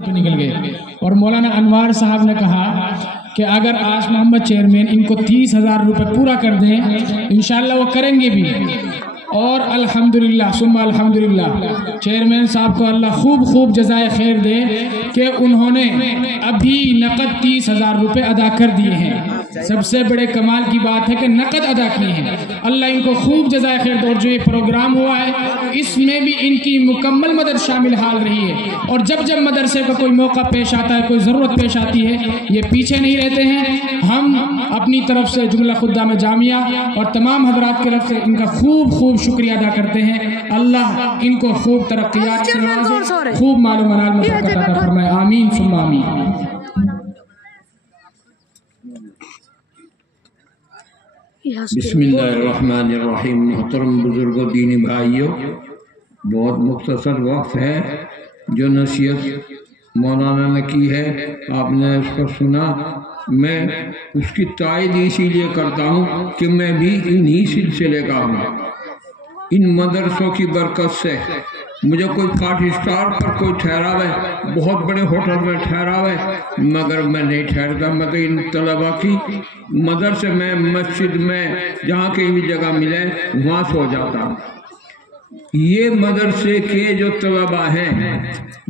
निकल गए। और मौलाना अनवार साहब ने कहा कि अगर आस मोहम्मद चेयरमैन इनको 30,000 रुपये पूरा कर दें इंशाअल्लाह वो करेंगे भी। और अल्हम्दुलिल्लाह सुम्मा अल्हम्दुलिल्लाह चेयरमैन साहब को अल्लाह खूब जज़ाए खैर दे कि उन्होंने अभी नकद 30,000 रुपये अदा कर दिए हैं। सबसे बड़े कमाल की बात है कि नकद अदा किए हैं। अल्लाह इनको खूब जज़ाए खैर दे। और जो ये प्रोग्राम हुआ है इसमें भी इनकी मुकम्मल मदद शामिल हाल रही है। और जब जब मदरसे का कोई मौका पेश आता है, कोई ज़रूरत पेश आती है, ये पीछे नहीं रहते हैं। हम अपनी तरफ से जुमला खुद्दाम जामिया और तमाम हजरात की तरफ से इनका खूब शुक्रिया अदा करते हैं। अल्लाह इनको खूब तरक्कियात से नवाजे, खूब मालूम मनाल में बरकत अता फरमाए। आमीन सुम्मा आमीन। बिस्मिल्लाहिर्रहमानिर्रहीम। मोहतरम बुजुर्गों, दीनी भाइयों, बहुत मुख्तसर वक्त है जो नसीहत मौलाना ने की है, आपने उसको सुना। मैं उसकी तायद इसीलिए करता हूँ कि मैं भी इन्हीं सिलसिले का हूँ। इन मदरसों की बरकत से मुझे कोई 5 स्टार पर कोई ठहराव है, बहुत बड़े होटल में ठहराव है, मगर मैं नहीं ठहरता। मैं तो इन तलबा की मदरसे में, मस्जिद में, जहाँ कहीं भी जगह मिले वहाँ सो जाता हूँ। ये मदरसे के जो तलबा हैं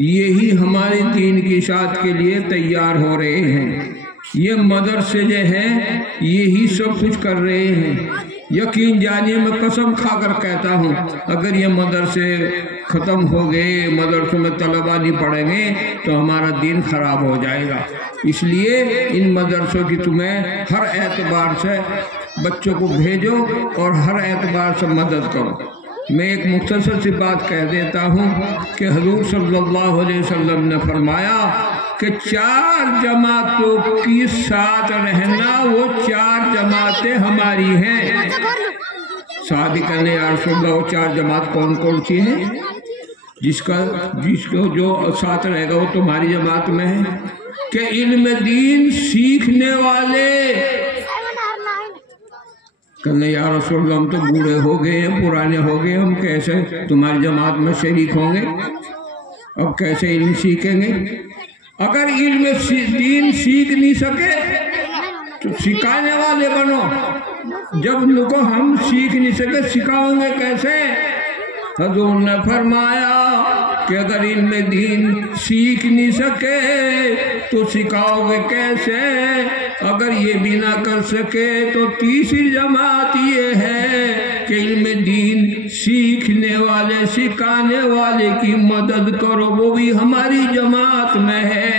यही हमारे दीन की इशाअत के लिए तैयार हो रहे हैं। ये मदरसे जो हैं यही सब कुछ कर रहे हैं। यकीन जानिए, मैं कसम खाकर कहता हूँ, अगर ये मदरसे ख़त्म हो गए, मदरसों में तलबा नहीं पढ़ेंगे तो हमारा दीन ख़राब हो जाएगा। इसलिए इन मदरसों की तुम्हें हर एतबार से बच्चों को भेजो और हर एतबार से मदद करो। मैं एक मुख्तसर सी बात कह देता हूँ कि हुज़ूर सल्लल्लाहु अलैहि वसल्लम ने फरमाया कि 4 जमातों की साथ रहना, वो 4 जमातें हमारी हैं। शादी करने या रसूल अल्लाह, वो 4 जमात कौन कौन सी हैं? जिसको जो साथ रहेगा वो तुम्हारी जमात में है। कि इल्म दीन सीखने वाले। कहने या रसूल अल्लाह, हम तो बूढ़े हो गए हैं, पुराने हो गए, हम कैसे तुम्हारी जमात में शरीक होंगे? अब कैसे इल्म सीखेंगे? अगर इल्म दीन सीख नहीं सके तो सिखाने वाले बनो। जब उनको हम सीख नहीं सके सिखाओगे कैसे? हुज़ूर ने फरमाया कि अगर इल्म दीन सीख नहीं सके तो सिखाओगे कैसे? अगर ये भी ना कर सके तो तीसरी जमात ये है कि इल्म दीन सीखने वाले, सिखाने वाले की मदद करो, वो भी हमारी जमात में है।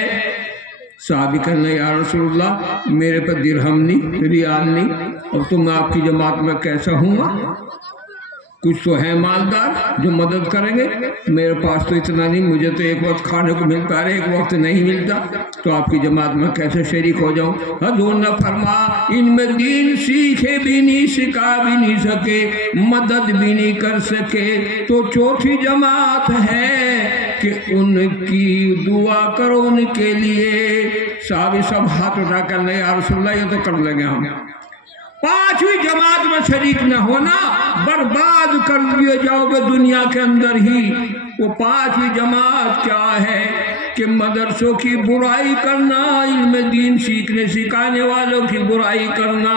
साहबी कहने या रसूलल्लाह, मेरे पर दिरहम नहीं, रियाल नहीं, अब तो मैं आपकी जमात में कैसा हूँगा? कुछ तो है मालदार जो मदद करेंगे, मेरे पास तो इतना नहीं, मुझे तो एक वक्त खाने को मिलता है, एक वक्त नहीं मिलता, तो आपकी जमात में कैसे शरीक हो जाऊं? हुज़ूर ने फरमाया, इनमें दीन सीखे भी नहीं, सिखा भी नहीं सके, मदद भी नहीं कर सके, तो चौथी जमात है कि उनकी दुआ करो उनके लिए। साहब सब हाथ उठा कर ले, या रसूल अल्लाह, ये तो कर लेंगे हम। 5वीं जमात में शरीक न होना, बर्बाद कर दिए जाओगे दुनिया के अंदर ही। वो 5वीं जमात क्या है कि मदरसों की बुराई करना, इल्म दीन सीखने सिखाने वालों की बुराई करना,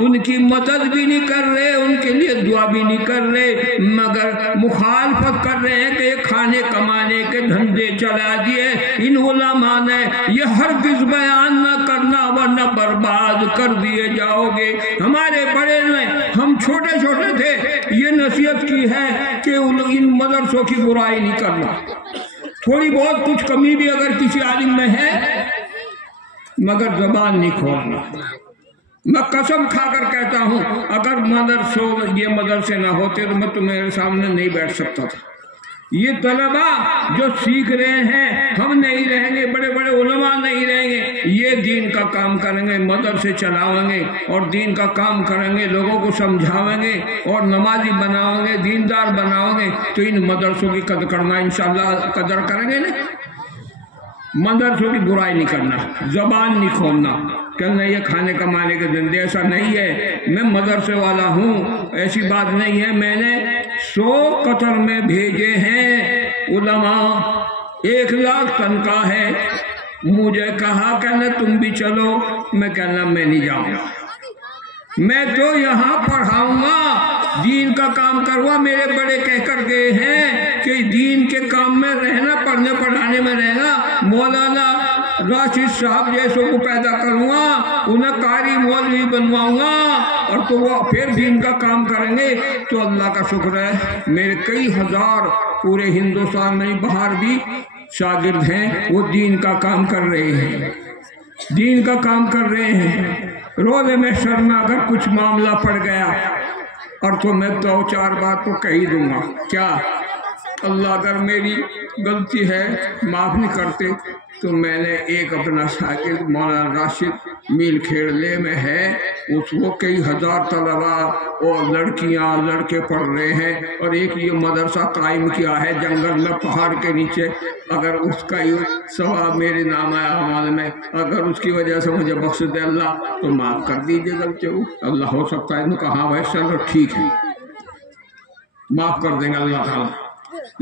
उनकी मदद भी नहीं कर रहे, उनके लिए दुआ भी नहीं कर रहे, मगर मुखालफत कर रहे हैं कि खाने कमाने के धंधे चला दिए। इन उलमा ने ये हरगिज़ बयान न करना, वरना बर्बाद कर दिए जाओगे। हमारे बड़े ने, हम छोटे छोटे थे, ये नसीहत की है कि इन मदरसों की बुराई नहीं करना। थोड़ी बहुत कुछ कमी भी अगर किसी आलिम में है, मगर ज़बान नहीं खोलना। मैं कसम खाकर कहता हूँ, अगर ये मदरसे ना होते तो मैं तुम्हारे सामने नहीं बैठ सकता था। ये तलबा जो सीख रहे हैं, हम नहीं रहेंगे, बड़े बड़े उलमा नहीं रहेंगे, ये दीन का काम करेंगे, मदरसे चलाएंगे और दीन का काम करेंगे, लोगों को समझाएंगे और नमाजी बनाओगे, दीनदार बनाओगे, तो इन मदरसों की कदर करना, इंशाअल्लाह कदर करेंगे ना। मदरसों की बुराई नहीं करना, ज़बान नहीं खोलना, कहना ये खाने कमाने के धंधे, ऐसा नहीं है। मैं मदरसे वाला हूँ, ऐसी बात नहीं है। मैंने 100 कतर में भेजे हैं उलमा, 1 लाख तनख्वाह है। मुझे कहा कहना तुम भी चलो, मैं कहना मैं नहीं जाऊंगा, मैं तो यहाँ पढ़ाऊंगा, दीन का काम करूँगा। मेरे बड़े कहकर गए हैं कि दीन के काम में रहना, पढ़ने पढ़ाने में रहना। मौलाना राशिद साहब जैसों को पैदा करूँगा, उन्हें कारी मौलवी बनवाऊंगा, और तो वो फिर दीन का काम करेंगे। तो अल्लाह का शुक्र है, मेरे कई हजार पूरे हिंदुस्तान में बाहर भी शागिर्द हैं, वो दीन का काम कर रहे हैं, दीन का काम कर रहे हैं। रोज़े में शर में अगर कुछ मामला पड़ गया और तो मैं 2-4 बात तो कह ही दूंगा। क्या अल्लाह अगर मेरी गलती है माफ़ नहीं करते तो मैंने एक अपना शागिर्द मौलाना राशिद मील खेड़ले में है, उसको कई हजार तलबा और लड़कियां लड़के पढ़ रहे हैं, और एक ये मदरसा कायम किया है जंगल में पहाड़ के नीचे। अगर उसका ही सवाब मेरे नाम आया अमाल में, अगर उसकी वजह से मुझे बख्श दे अल्लाह तो माफ़ कर दीजिए गलती हो। अल्लाह हो सकता है इन्होंने कहा भाई चलो ठीक है, माफ़ कर देंगे अल्लाह ताला।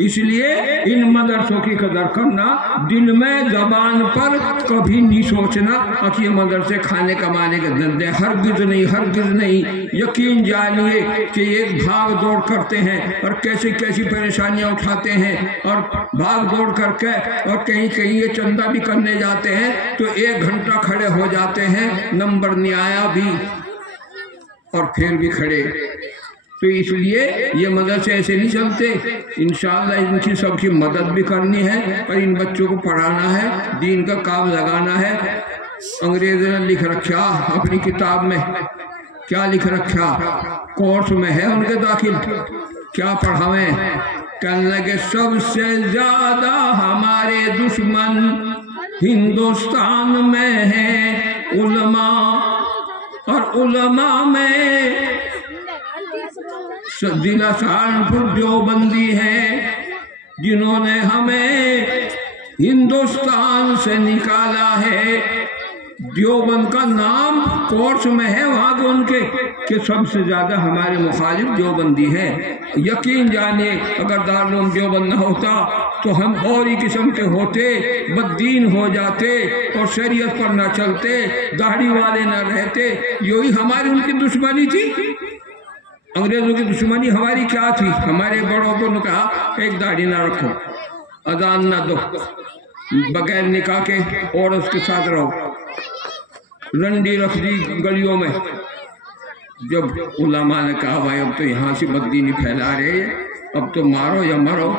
इसलिए इन मदरसों की कदर करना, दिल में जबान पर कभी नहीं सोचना कि ये मदरसे खाने कमाने के धंधे, हरगिज़ नहीं, हरगिज़ नहीं। यकीन जानिए कि एक भाग दौड़ करते हैं और कैसी कैसी परेशानियां उठाते हैं, और भाग दौड़ करके और कहीं कहीं ये चंदा भी करने जाते हैं तो 1 घंटा खड़े हो जाते हैं, नंबर नहीं आया भी और फिर भी खड़े। तो इसलिए ये मदरसे ऐसे नहीं चलते। इंशाअल्लाह इनकी सबकी मदद भी करनी है और इन बच्चों को पढ़ाना है, दीन का काम लगाना है। अंग्रेज ने लिख रखा अपनी किताब में, क्या लिख रखा, कोर्स में है उनके दाखिल, क्या पढ़ावें। कहने लगे सबसे ज्यादा हमारे दुश्मन हिंदुस्तान में है उलमा, और उलमा में जिला सहारनपुर देवबंदी है, जिन्होंने हमें हिंदुस्तान से निकाला है। देवबंद का नाम कोर्स में है वहाँ के उनके, कि सबसे ज्यादा हमारे मुखालिफ देवबंदी है। यकीन जानिए अगर दारुल देवबंद न होता तो हम और ही किस्म के होते, बददीन हो जाते और शरीयत पर न चलते, दाढ़ी वाले न रहते। यही हमारी उनकी दुश्मनी थी। अंग्रेजों की दुश्मनी हमारी क्या थी, हमारे बड़ों को कहा एक दाढ़ी ना रखो, अजान ना दो, बगैर निकाह के और उसके साथ रहो, रंडी रख दी गलियों में। जब उलमा ने कहा भाई अब तो यहाँ से बददीनी फैला रहे, अब तो मारो या मरो,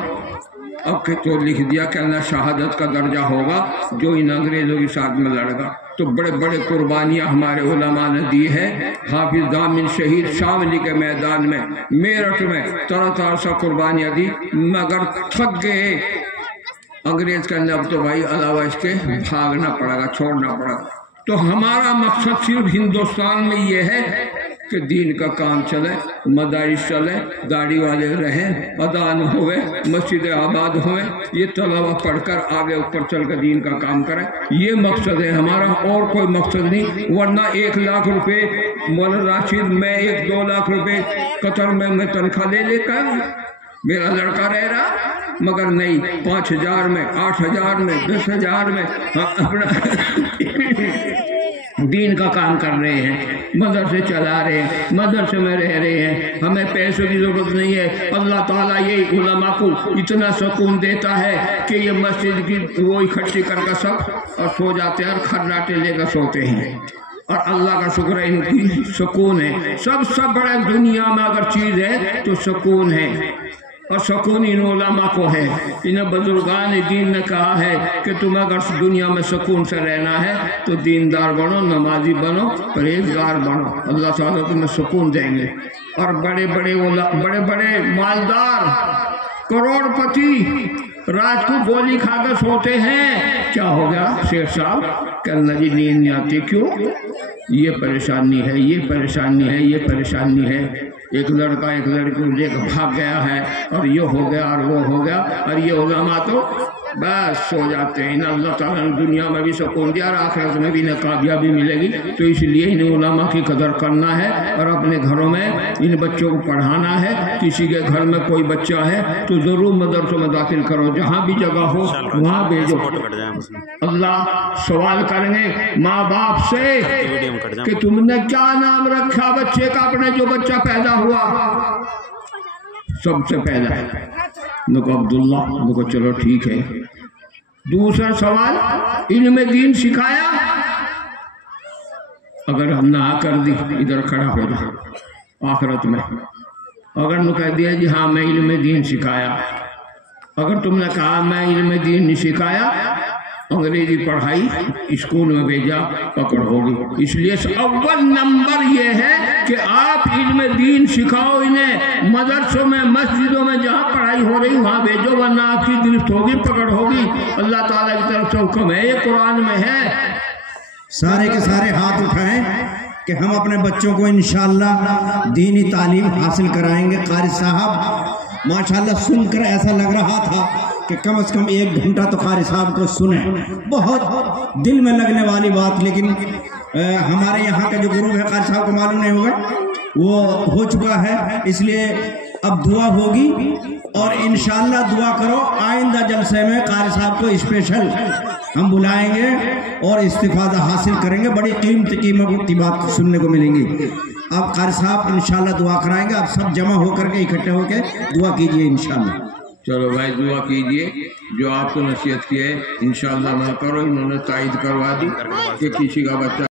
अब के तो लिख दिया कहना शहादत का दर्जा होगा जो इन अंग्रेजों के साथ में लड़ेगा। तो बड़े बड़े कुर्बानियाँ हमारे उलमा ने दी है। हाफिज दामिन शहीद शामली के मैदान में, मेरठ में तरह सा कुर्बानियाँ दी, मगर थक गए अंग्रेज के अंदर। अब तो भाई अलावा इसके भागना पड़ेगा, छोड़ना पड़ेगा। तो हमारा मकसद सिर्फ हिंदुस्तान में ये है कि दीन का काम चले, मदारिस चले, दाढ़ी वाले रहें, अदान होवे, मस्जिद आबाद होवे, ये तलबा पढ़कर आगे ऊपर चल कर दीन का काम करें। ये मकसद है हमारा, और कोई मकसद नहीं। वरना 1 लाख रुपए मौलाना राशिद में 1-2 लाख रुपए कतर में मैं तनख्वाह ले लेकर मेरा लड़का रह रहा, मगर नहीं, 5,000 में, 8,000 में, 10,000 में अपना दीन का काम कर रहे हैं, मदरसे चला रहे हैं, मदरसे में रह रहे हैं। हमें पैसों की जरूरत नहीं है। अल्लाह ताला ये उलमा को इतना सुकून देता है कि ये मस्जिद की वो इकट्ठी करके सब और सो जाते हैं और खर्राटे लेकर सोते हैं। और अल्लाह का शुक्र है इनकी सुकून है। सबसे बड़ा दुनिया में अगर चीज़ है तो सुकून है, और सुकून इन उलमा को है। इन बुजुर्गान दीन ने कहा है कि तुम अगर दुनिया में सुकून से रहना है तो दीनदार बनो, नमाजी बनो, परहेजगार बनो, अल्लाह ताला तुम्हें सुकून देंगे। और बड़े बड़े मालदार करोड़पति रात को गोली खाकर सोते हैं। क्या हो गया शेख साहब, कहना जी नींद नहीं आती, क्यों? ये परेशानी है, ये परेशानी है, ये परेशानी है। एक लड़का एक लड़की को लेकर भाग गया है और ये हो गया और वो हो गया, और ये उलमा तो बस सो जाते हैं। अल्लाह ताला ने दुनिया में भी सुकून दिया और आखिरत में भी इन्हें कामयाबी मिलेगी। तो इसलिए इन्हें उलमा की कदर करना है और अपने घरों में इन बच्चों को पढ़ाना है। किसी के घर में कोई बच्चा है तो ज़रूर मदरसों में दाखिल करो, जहाँ भी जगह हो वहाँ भेजो। अल्लाह सवाल करेंगे माँ बाप से कि तुमने क्या नाम रखा बच्चे का, अपने जो बच्चा पैदा हुआ सबसे पहला नुको अब्दुल्ला, नुको चलो ठीक है। दूसरा सवाल, इल्म दीन सिखाया? अगर हम ना कर दी इधर खड़ा हो जाओ आखिरत में। अगर नु कह दिया जी हाँ मैं इल्म दीन सिखाया, अगर तुमने कहा मैं इल्म दीन नहीं सिखाया, अंग्रेजी पढ़ाई स्कूल में भेजा, पकड़ होगी। इसलिए अव्वल नंबर ये है कि आप इल्म दीन सिखाओ इन्हें, मदरसों में मस्जिदों में जहाँ पढ़ाई हो रही वहाँ भेजो, वरना आपकी गिरफ्त होगी, पकड़ होगी। अल्लाह ताला की तरफ से हुक्म है, ये कुरान में है। सारे के सारे हाथ उठाएं कि हम अपने बच्चों को इंशाअल्लाह दीनी तालीम हासिल कराएंगे। कारी साहब माशाअल्लाह सुनकर ऐसा लग रहा था कि कम से कम 1 घंटा तो कारी साहब को सुने, बहुत दिल में लगने वाली बात। लेकिन हमारे यहाँ का जो गुरु है, कारी साहब को मालूम नहीं होगा, वो हो चुका है, इसलिए अब दुआ होगी और इंशाअल्लाह दुआ करो। आइंदा जलसे में कारी साहब को स्पेशल हम बुलाएंगे और इस्तिफादा हासिल करेंगे, बड़ी कीमती बात सुनने को मिलेंगी। अब कारी साहब इंशाअल्लाह दुआ कराएंगे, आप सब जमा होकर के इकट्ठे होकर दुआ कीजिए इंशाअल्लाह। चलो भाई दुआ कीजिए, जो आपको नसीहत की है इंशाअल्लाह ना करो। इन्होंने तायद करवा दी कि किसी का बच्चा